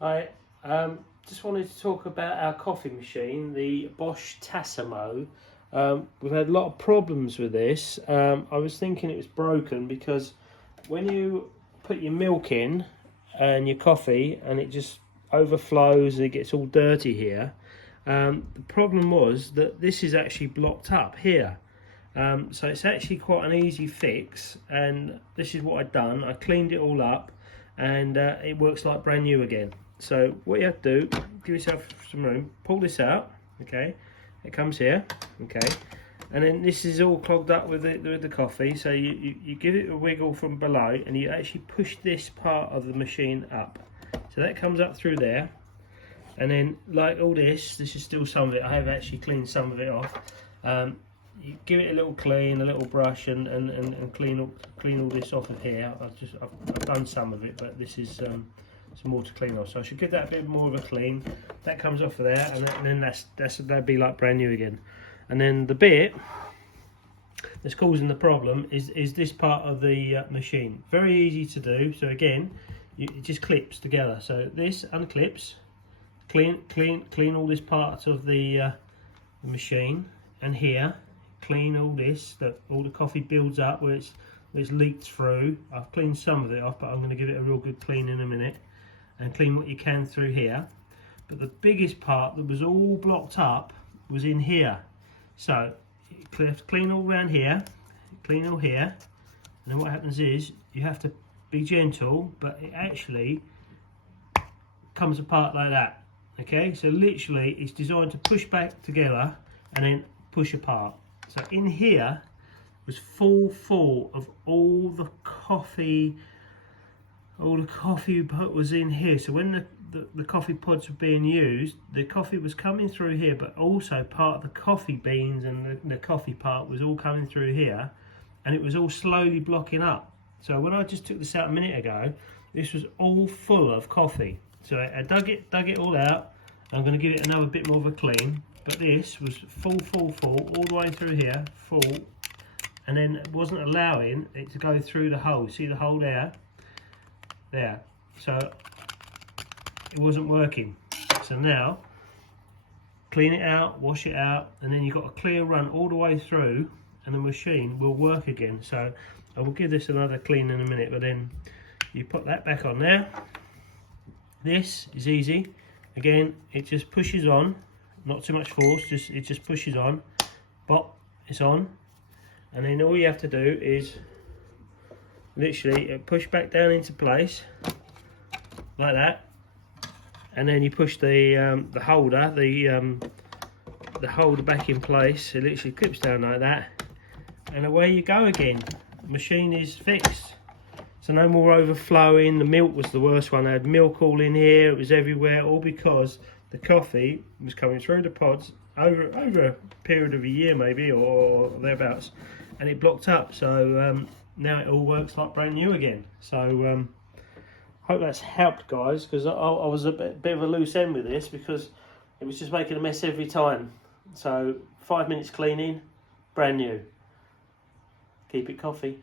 I just wanted to talk about our coffee machine, the Bosch Tassimo. We've had a lot of problems with this. I was thinking it was broken because when you put your milk in and your coffee and it just overflows and it gets all dirty here, the problem was that this is actually blocked up here. So it's actually quite an easy fix, and this is what I've done. I cleaned it all up and it works like brand new again. So what you have to do, give yourself some room, pull this out, okay, it comes here, okay, and then this is all clogged up with the coffee, so you give it a wiggle from below and you actually push this part of the machine up. So that comes up through there, and then like all this is still some of it. I have actually cleaned some of it off. You give it a little clean, a little brush, and clean all this off of here. I've done some of it, but this is some more to clean off. So I should give that a bit more of a clean. That comes off of there, and then that'd be like brand new again. And then the bit that's causing the problem is this part of the machine. Very easy to do. So again, it just clips together. So this unclips, clean all this part of the machine, and here clean all this, that all the coffee builds up where it's leaked through. I've cleaned some of it off, but I'm going to give it a real good clean in a minute, and clean what you can through here. But the biggest part that was all blocked up was in here. So you have to clean all around here, clean all here, and then what happens is you have to be gentle, but it actually comes apart like that. Okay, so literally it's designed to push back together and then push apart. So in here was full of all the coffee that was in here. So when the coffee pods were being used, the coffee was coming through here, but also part of the coffee beans and the coffee part was all coming through here, and it was all slowly blocking up. So when I just took this out a minute ago, this was all full of coffee. So I dug it all out. I'm going to give it another bit more of a clean, but this was full all the way through here, full, and then it wasn't allowing it to go through the hole. See the hole there? There. So it wasn't working. So now clean it out, wash it out, and then you've got a clear run all the way through, and the machine will work again. So I will give this another clean in a minute, but then you put that back on there. This is easy. Again, it just pushes on, not too much force, it just pushes on, but it's on, and then all you have to do is literally push back down into place like that, and then you push the holder, the holder back in place. It literally clips down like that, and away you go again. The machine is fixed. So no more overflowing. The milk was the worst one. I had milk all in here, it was everywhere, all because the coffee was coming through the pods over a period of a year maybe, or thereabouts, and it blocked up. So now it all works like brand new again. So hope that's helped, guys, because I was a bit of a loose end with this, because it was just making a mess every time. So 5 minutes cleaning, brand new. Keep it coffee.